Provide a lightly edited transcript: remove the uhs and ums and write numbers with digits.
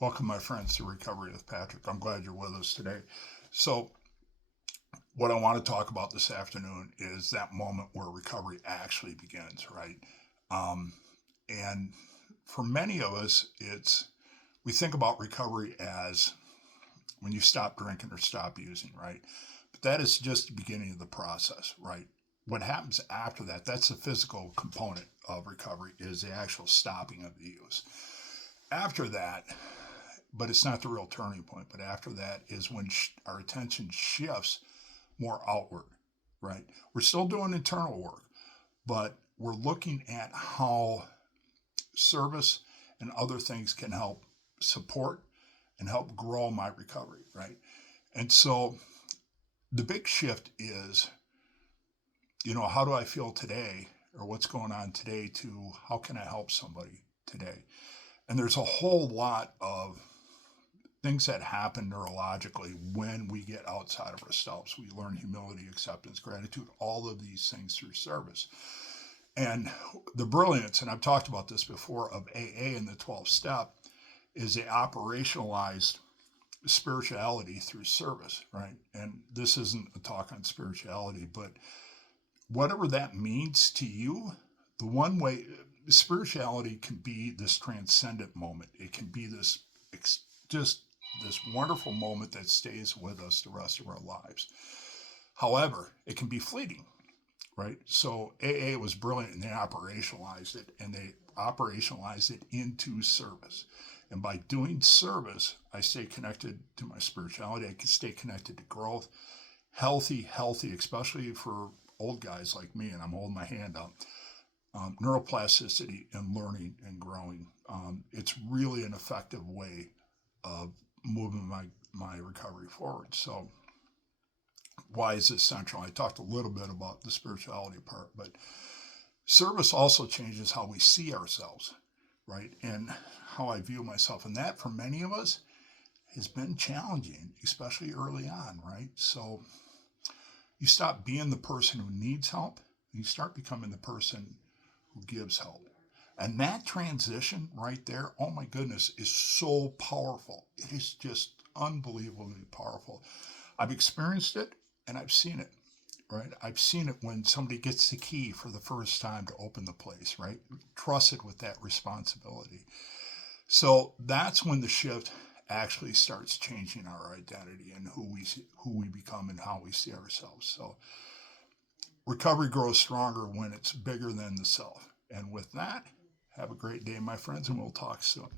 Welcome, my friends, to Recovery with Patrick. I'm glad you're with us today. So, what I want to talk about this afternoon is that moment where recovery actually begins, right? Um, and for many of us, we think about recovery as when you stop drinking or stop using, right? But that is just the beginning of the process, right? What happens after that, that's the physical component of recovery, is the actual stopping of the use. After that, but it's not the real turning point. But after that is when our attention shifts more outward, right? We're still doing internal work, but we're looking at how service and other things can help support and help grow my recovery, right? And so the big shift is, how do I feel today, or what's going on today, to how can I help somebody today? And there's a whole lot of things that happen neurologically when we get outside of ourselves. We learn humility, acceptance, gratitude, all of these things through service. And the brilliance, and I've talked about this before, of AA and the 12 step is they operationalized spirituality through service, right? And this isn't a talk on spirituality, but whatever that means to you, the one way spirituality can be this transcendent moment. It can be this just this wonderful moment that stays with us the rest of our lives. However, it can be fleeting, right? So AA was brilliant and they operationalized it, and they operationalized it into service. And by doing service, I stay connected to my spirituality. I can stay connected to growth, healthy, especially for old guys like me, and I'm holding my hand up. Neuroplasticity and learning and growing. It's really an effective way of moving my recovery forward. So why is this central? I talked a little bit about the spirituality part, but service also changes how we see ourselves, right? And how I view myself. And that, for many of us, has been challenging, especially early on, right? So you stop being the person who needs help, and you start becoming the person who gives help. And that transition right there, oh my goodness, is so powerful. It is just unbelievably powerful. I've experienced it and I've seen it, right? I've seen it when somebody gets the key for the first time to open the place, right? Trusted with that responsibility. So that's when the shift actually starts changing our identity and who we become and how we see ourselves. So recovery grows stronger when it's bigger than the self. And with that, have a great day, my friends, and we'll talk soon.